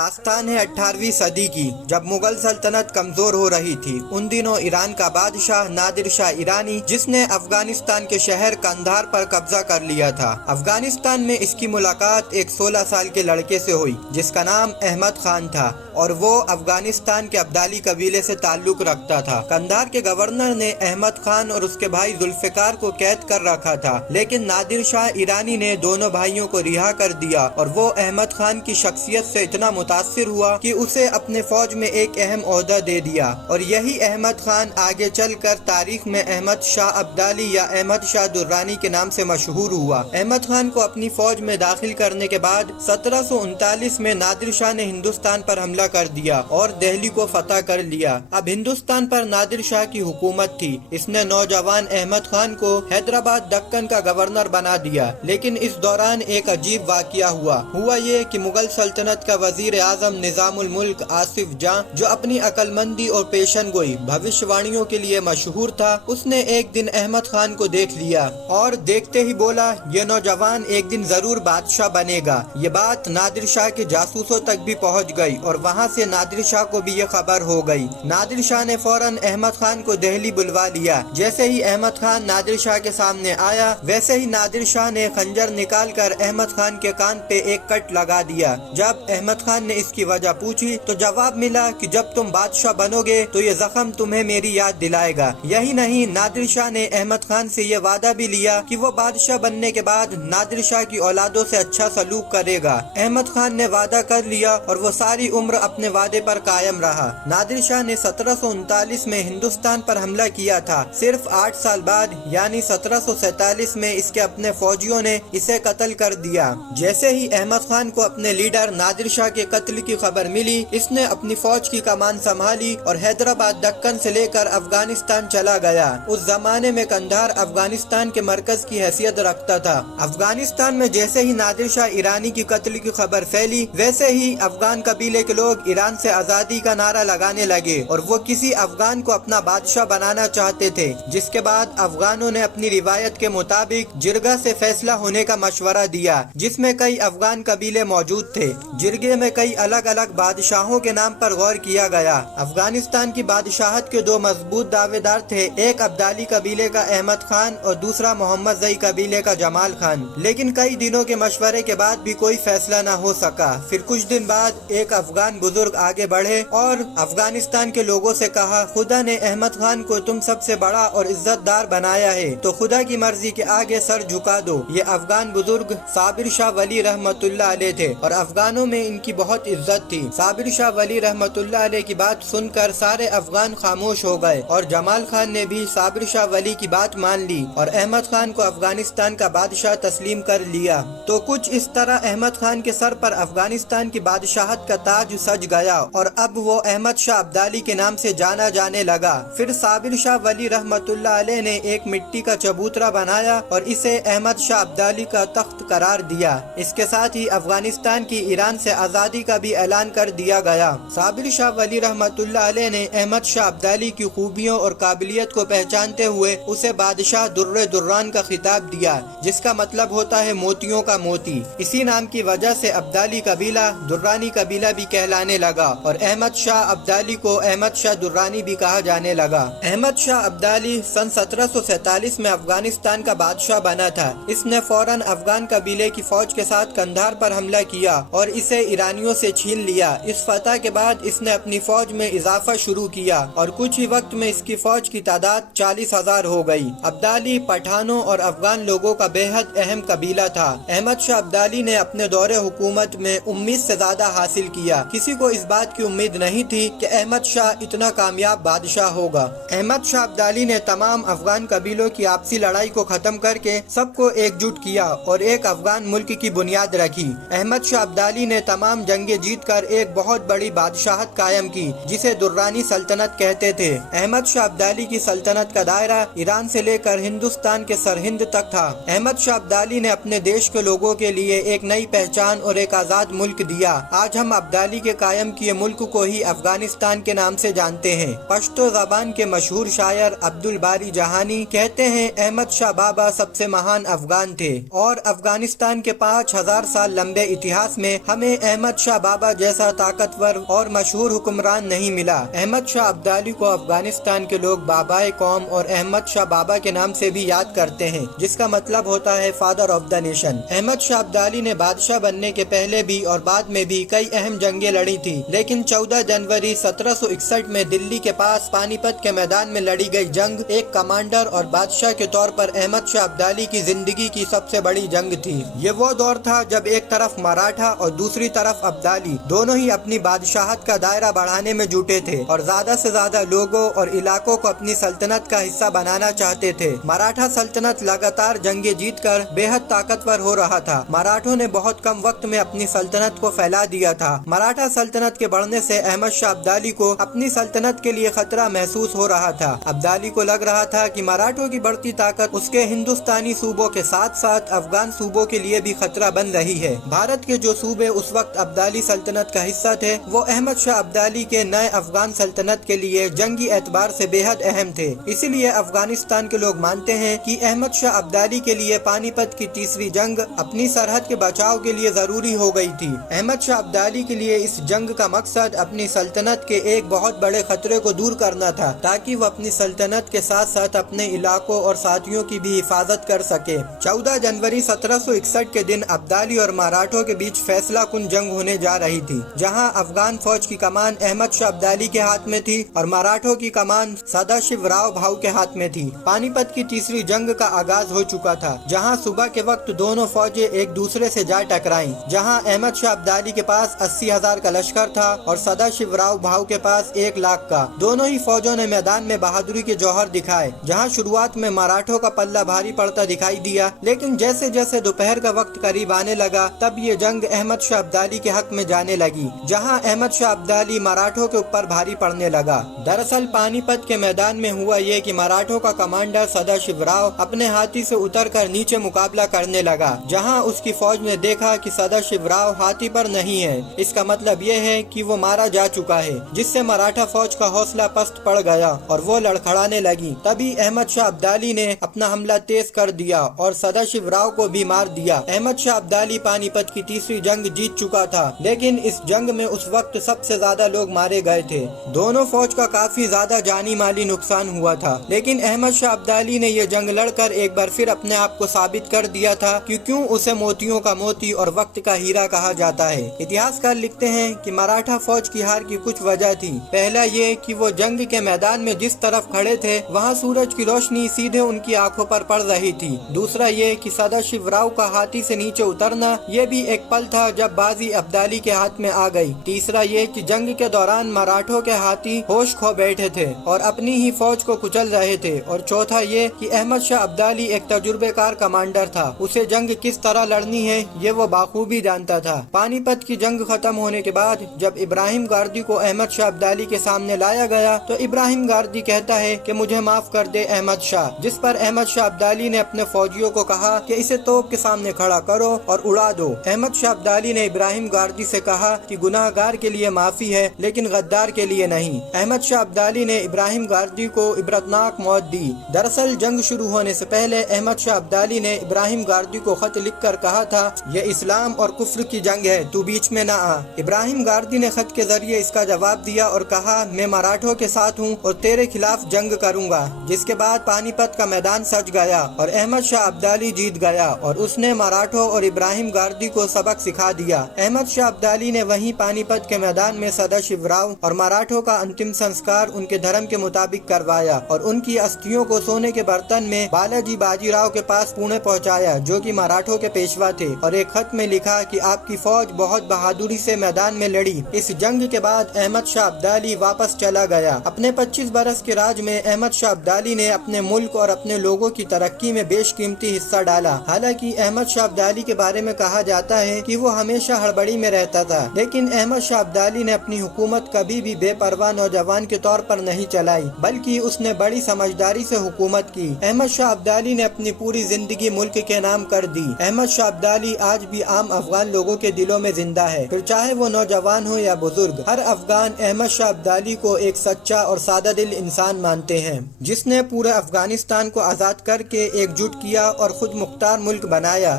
داستان ہے 18ویں صدی کی، جب مغل سلطنت کمزور ہو رہی تھی۔ ان دنوں ایران کا بادشاہ نادر شاہ ایرانی، جس نے افغانستان کے شہر قندھار پر قبضہ کر لیا تھا۔ افغانستان میں اس کی ملاقات ایک 16 سال کے لڑکے سے ہوئی جس کا نام احمد خان تھا اور وہ افغانستان کے ابدالی قبیلے سے تعلق رکھتا تھا۔ قندھار کے گورنر نے احمد خان اور اس کے بھائی ذوالفقار کو قید کر رکھا تھا، لیکن نادر شاہ ایرانی نے دونوں بھائیوں کو رہا کر دیا اور وہ احمد خان کی شخصیت سے اتنا متاثر ہوا کہ اسے اپنے فوج میں ایک اہم عہدہ دے دیا، اور یہی احمد خان آگے چل کر تاریخ میں احمد شاہ ابدالی یا احمد شاہ درانی کے نام سے مشہور ہوا۔ احمد خان کو اپنی فوج میں داخل کرنے کے بعد 1739 میں نادر شاہ نے ہندوستان پر حملہ کر دیا اور دہلی کو فتح کر لیا۔ اب ہندوستان پر نادر شاہ کی حکومت تھی۔ اس نے نوجوان احمد خان کو حیدرآباد دکن کا گورنر بنا دیا، لیکن اس دوران ایک عجیب واقعہ ہوا یہ کہ مغل سلطنت کا وزیر اعظم نظام الملک آصف جاں، جو اپنی عقل مندی اور پیشن گوئی بھوشوانیوں کے لیے مشہور تھا، اس نے ایک دن احمد خان کو دیکھ لیا اور دیکھتے ہی بولا، یہ نوجوان ایک دن ضرور بادشاہ بنے گا۔ یہ بات نادر شاہ کے جاسوسوں تک بھی پہنچ گئی اور وہاں سے نادر شاہ کو بھی یہ خبر ہو گئی۔ نادر شاہ نے فوراً احمد خان کو دہلی بلوا لیا۔ جیسے ہی احمد خان نادر شاہ کے سامنے آیا، ویسے ہی نادر شاہ نے خنجر نکال کر احمد خان کے کان پہ ایک کٹ لگا دیا۔ جب احمد خان نے اس کی وجہ پوچھی تو جواب ملا کہ جب تم بادشاہ بنو گے تو یہ زخم تمہیں میری یاد دلائے گا۔ یہی نہیں، نادر شاہ نے احمد خان سے یہ وعدہ بھی لیا کہ وہ بادشاہ بننے کے بعد نادر شاہ کی اولادوں سے اچھا سلوک کرے گا۔ احمد خان نے وعدہ کر لیا اور وہ ساری عمر اپنے وعدے پر قائم رہا۔ نادر شاہ نے 1739 میں ہندوستان پر حملہ کیا تھا۔ صرف 8 سال بعد یعنی 1747 میں اس کے اپنے فوجیوں نے اسے قتل کر دیا۔ جیسے ہی احمد خان کو اپنے لیڈر نادر شاہ کے قتل کی خبر ملی، اس نے اپنی فوج کی کمان سنبھالی اور حیدرآباد دکن سے لے کر افغانستان چلا گیا۔ اس زمانے میں قندھار افغانستان کے مرکز کی حیثیت رکھتا تھا۔ افغانستان میں جیسے ہی نادر شاہ ایرانی کی قتل کی خبر پھیلی، ویسے ہی افغان قبیلے کے لوگ ایران سے آزادی کا نعرہ لگانے لگے اور وہ کسی افغان کو اپنا بادشاہ بنانا چاہتے تھے، جس کے بعد افغانوں نے اپنی روایت کے مطابق جرگہ سے فیصلہ ہونے کا مشورہ دیا، جس میں کئی افغان قبیلے موجود تھے۔ جرگے میں کئی الگ الگ بادشاہوں کے نام پر غور کیا گیا۔ افغانستان کی بادشاہت کے 2 مضبوط دعوے دار تھے، ایک ابدالی قبیلے کا احمد خان اور دوسرا محمد زئی قبیلے کا جمال خان، لیکن کئی دنوں کے مشورے کے بعد بھی کوئی فیصلہ نہ ہو سکا۔ پھر کچھ دن بعد ایک افغان بزرگ آگے بڑھے اور افغانستان کے لوگوں سے کہا، خدا نے احمد خان کو تم سب سے بڑا اور عزت دار بنایا ہے، تو خدا کی مرضی کے آگے سر جھکا دو۔ یہ افغان بزرگ صابر شاہ ولی رحمت اللہ علیہ تھے اور افغانوں میں ان کی بہت عزت تھی۔ صابر شاہ ولی رحمت اللہ علیہ کی بات سن کر سارے افغان خاموش ہو گئے اور جمال خان نے بھی صابر شاہ ولی کی بات مان لی اور احمد خان کو افغانستان کا بادشاہ تسلیم کر لیا۔ تو کچھ اس طرح احمد خان کے سر پر افغانستان کی بادشاہت کا تاج سج گیا اور اب وہ احمد شاہ ابدالی کے نام سے جانا جانے لگا۔ پھر صابر شاہ ولی رحمت اللہ علیہ نے ایک مٹی کا چبوترا بنایا اور اسے احمد شاہ ابدالی کا تخت قرار دیا۔ اس کے ساتھ ہی افغانستان کی ایران سے آزادی کا بھی اعلان کر دیا گیا۔ صابر شاہ ولی رحمت اللہ علیہ نے احمد شاہ ابدالی کی خوبیوں اور قابلیت کو پہچانتے ہوئے اسے بادشاہ در دران کا خطاب دیا، جس کا مطلب ہوتا ہے موتیوں کا موتی۔ اسی نام کی وجہ سے ابدالی قبیلہ درانی قبیلہ بھی کہلانے لگا اور احمد شاہ ابدالی کو احمد شاہ درانی بھی کہا جانے لگا۔ احمد شاہ ابدالی سن 1747 میں افغانستان کا بادشاہ بنا تھا۔ اس نے فوراً افغان قبیلے کی فوج کے ساتھ قندھار پر حملہ کیا اور اسے ایرانیوں سے چھین لیا۔ اس فتح کے بعد اس نے اپنی فوج میں اضافہ شروع کیا اور کچھ ہی وقت میں اس کی فوج کی تعداد 40,000 ہو گئی۔ ابدالی پٹھانوں اور افغان لوگوں کا بے حد اہم قبیلہ تھا۔ احمد شاہ ابدالی نے اپنے دور حکومت میں امید سے زیادہ حاصل کیا۔ کسی کو اس بات کی امید نہیں تھی کہ احمد شاہ اتنا کامیاب بادشاہ ہوگا۔ احمد شاہ ابدالی نے تمام افغان قبیلوں کی آپسی لڑائی کو ختم کر کے سب کو ایک جٹ کیا اور ایک افغان ملک کی بنیاد رکھی۔ احمد شاہ ابدالی نے تمام جنگیں جیت کر ایک بہت بڑی بادشاہت قائم کی، جسے درانی سلطنت کہتے تھے۔ احمد شاہ ابدالی کی سلطنت کا دائرہ ایران سے لے کر ہندوستان کے سرہند تک تھا۔ احمد شاہ ابدالی نے اپنے دیش کے لوگوں کے لیے ایک نئی پہچان اور ایک آزاد ملک دیا۔ آج ہم ابدالی کے قائم کیے ملک کو ہی افغانستان کے نام سے جانتے ہیں۔ پشتو زبان کے مشہور شاعر عبدالباری جہانی کہتے ہیں، احمد شاہ بابا سب سے مہان افغان تھے اور افغانستان کے 5000 سال لمبے اتہاس میں ہمیں احمد شاہ شاہ بابا جیسا طاقتور اور مشہور حکمران نہیں ملا۔ احمد شاہ ابدالی کو افغانستان کے لوگ بابائے قوم اور احمد شاہ بابا کے نام سے بھی یاد کرتے ہیں، جس کا مطلب ہوتا ہے father of the nation. Ahmad Shah Abdali نے بادشاہ بننے کے پہلے بھی اور بعد میں بھی کئی اہم جنگیں لڑی تھی، لیکن 14 جنوری 1761 میں دلی کے پاس پانی پت کے میدان میں لڑی گئی جنگ ایک کمانڈر اور بادشاہ کے طور پر احمد شاہ ابدالی کی زندگی کی سب سے بڑی جنگ تھی۔ یہ وہ دور تھا جب ایک طرف مراٹھا اور دوسری طرف ابدالی دونوں ہی اپنی بادشاہت کا دائرہ بڑھانے میں جٹے تھے اور زیادہ سے زیادہ لوگوں اور علاقوں کو اپنی سلطنت کا حصہ بنانا چاہتے تھے۔ مراٹھا سلطنت لگاتار جنگیں جیت کر بے حد طاقتور ہو رہا تھا۔ مراٹھوں نے بہت کم وقت میں اپنی سلطنت کو پھیلا دیا تھا۔ مراٹھا سلطنت کے بڑھنے سے احمد شاہ ابدالی کو اپنی سلطنت کے لیے خطرہ محسوس ہو رہا تھا۔ ابدالی کو لگ رہا تھا کہ مراٹھوں کی بڑھتی طاقت اس کے ہندوستانی صوبوں کے ساتھ ساتھ افغان صوبوں کے لیے بھی خطرہ بن رہی ہے۔ بھارت کے جو صوبے اس وقت ابدالی سلطنت کا حصہ تھے وہ احمد شاہ ابدالی کے نئے افغان سلطنت کے لیے جنگی اعتبار سے بے حد اہم تھے۔ اسی لیے افغانستان کے لوگ مانتے ہیں کہ احمد شاہ ابدالی کے لیے پانی پت کی تیسری جنگ اپنی سرحد کے بچاؤ کے لیے ضروری ہو گئی تھی۔ احمد شاہ ابدالی کے لیے اس جنگ کا مقصد اپنی سلطنت کے ایک بہت بڑے خطرے کو دور کرنا تھا تاکہ وہ اپنی سلطنت کے ساتھ ساتھ اپنے علاقوں اور ساتھیوں کی بھی حفاظت کر سکے۔ 14 جنوری 1761 کے دن ابدالی اور مراٹھوں کے بیچ فیصلہ کن جنگ ہونے جا رہی تھی، جہاں افغان فوج کی کمان احمد شاہ ابدالی کے ہاتھ میں تھی اور مراٹھوں کی کمان سداشیو راؤ بھاؤ کے ہاتھ میں تھی۔ پانی پت کی تیسری جنگ کا آغاز ہو چکا تھا، جہاں صبح کے وقت دونوں فوجیں ایک دوسرے سے جا ٹکرائیں، جہاں احمد شاہ ابدالی کے پاس 80,000 کا لشکر تھا اور سداشیو راؤ بھاؤ کے پاس 1 لاکھ کا۔ دونوں ہی فوجوں نے میدان میں بہادری کے جوہر دکھائے، جہاں شروعات میں مراٹھوں کا پلہ بھاری پڑتا دکھائی دیا، لیکن جیسے جیسے دوپہر کا وقت قریب آنے لگا تب یہ جنگ احمد شاہ ابدالی کے حق میں جانے لگی، جہاں احمد شاہ ابدالی مراٹھوں کے اوپر بھاری پڑنے لگا۔ دراصل پانی پت کے میدان میں ہوا یہ کہ مراٹھوں کا کمانڈر سداشیو راؤ اپنے ہاتھی سے اتر کر نیچے مقابلہ کرنے لگا، جہاں اس کی فوج نے دیکھا کہ سداشیو راؤ ہاتھی پر نہیں ہے، اس کا مطلب یہ ہے کہ وہ مارا جا چکا ہے، جس سے مراٹھا فوج کا حوصلہ پست پڑ گیا اور وہ لڑکھڑانے لگی۔ تبھی احمد شاہ ابدالی نے اپنا حملہ تیز کر دیا اور سداشیو راؤ کو بھی مار دیا۔ احمد شاہ ابدالی پانی پت کی تیسری جنگ جیت چکا تھا، لیکن اس جنگ میں اس وقت سب سے زیادہ لوگ مارے گئے تھے۔ دونوں فوج کا کافی زیادہ جانی مالی نقصان ہوا تھا، لیکن احمد شاہ ابدالی نے یہ جنگ لڑ کر ایک بار پھر اپنے آپ کو ثابت کر دیا تھا کہ کیوں اسے موتیوں کا موتی اور وقت کا ہیرا کہا جاتا ہے۔ اتہاسکار لکھتے ہیں کہ مراٹھا فوج کی ہار کی کچھ وجہ تھی۔ پہلا یہ کہ وہ جنگ کے میدان میں جس طرف کھڑے تھے وہاں سورج کی روشنی سیدھے ان کی آنکھوں پر پڑ رہی تھی۔ دوسرا یہ کہ سداشیو راؤ کا ہاتھی سے نیچے اترنا یہ بھی ایک پل تھا جب بازی ابدالی کے ہاتھ میں آ گئی۔ تیسرا یہ کہ جنگ کے دوران مراٹھوں کے ہاتھی ہوش کھو بیٹھے تھے اور اپنی ہی فوج کو کچل رہے تھے، اور چوتھا یہ کہ احمد شاہ ابدالی ایک تجربے کار کمانڈر تھا، اسے جنگ کس طرح لڑنی ہے یہ وہ بخوبی جانتا تھا۔ پانی پت کی جنگ ختم ہونے کے بعد جب ابراہیم گاردی کو احمد شاہ ابدالی کے سامنے لایا گیا تو ابراہیم گاردی کہتا ہے کہ مجھے معاف کر دے احمد شاہ، جس پر احمد شاہ ابدالی نے اپنے فوجیوں کو کہا کہ اسے توپ کے سامنے کھڑا کرو اور اڑا دو۔ احمد شاہ ابدالی نے ابراہیم گاردی سے کہا کہ گناہ گار کے لیے معافی ہے لیکن غدار کے لیے نہیں۔ احمد شاہ ابدالی نے ابراہیم گاردی کو عبرتناک موت دی۔ دراصل جنگ شروع ہونے سے پہلے احمد شاہ ابدالی نے ابراہیم گاردی کو خط لکھ کر کہا تھا، یہ اسلام اور کفر کی جنگ ہے، تو بیچ میں نہ آ۔ ابراہیم گاردی نے خط کے ذریعے اس کا جواب دیا اور کہا، میں مراٹھوں کے ساتھ ہوں اور تیرے خلاف جنگ کروں گا، جس کے بعد پانی پت کا میدان سج گیا اور احمد شاہ ابدالی جیت گیا اور اس نے مراٹھوں اور ابراہیم گاردی کو سبق سکھا دیا۔ احمد شاہ ابدالی نے وہیں پانی پت کے میدان میں سداشیو راؤ اور مراٹھوں کا انتم سنسکار ان کے دھرم کے مطابق کروایا اور ان کی استھیوں کو سونے کے برتن میں بالاجی باجی راؤ کے پاس پونے پہنچایا، جو کہ مراٹھوں کے پیشوا تھے، اور ایک خط میں لکھا کہ آپ کی فوج بہت بہادری سے میدان میں لڑی۔ اس جنگ کے بعد احمد شاہ ابدالی واپس چلا گیا۔ اپنے 25 برس کے راج میں احمد شاہ ابدالی نے اپنے ملک اور اپنے لوگوں کی ترقی میں بیش قیمتی حصہ ڈالا۔ حالانکہ احمد شاہ ابدالی کے بارے میں کہا جاتا ہے کہ وہ ہمیشہ ہڑبڑی میں رہتا تھا، لیکن احمد شاہ ابدالی نے اپنی حکومت کبھی بھی بے پرواہ نوجوان کے طور پر نہیں چلائی، بلکہ اس نے بڑی سمجھداری سے حکومت کی۔ احمد شاہ ابدالی نے اپنی پوری زندگی ملک کے نام کر دی۔ احمد شاہ ابدالی آج بھی عام افغان لوگوں کے دلوں میں زندہ ہے، پھر چاہے وہ نوجوان ہو یا بزرگ۔ ہر افغان احمد شاہ ابدالی کو ایک سچا اور سادہ دل انسان مانتے ہیں، جس نے پورے افغانستان کو آزاد کر کے ایک جٹ کیا اور خود مختار ملک بنایا۔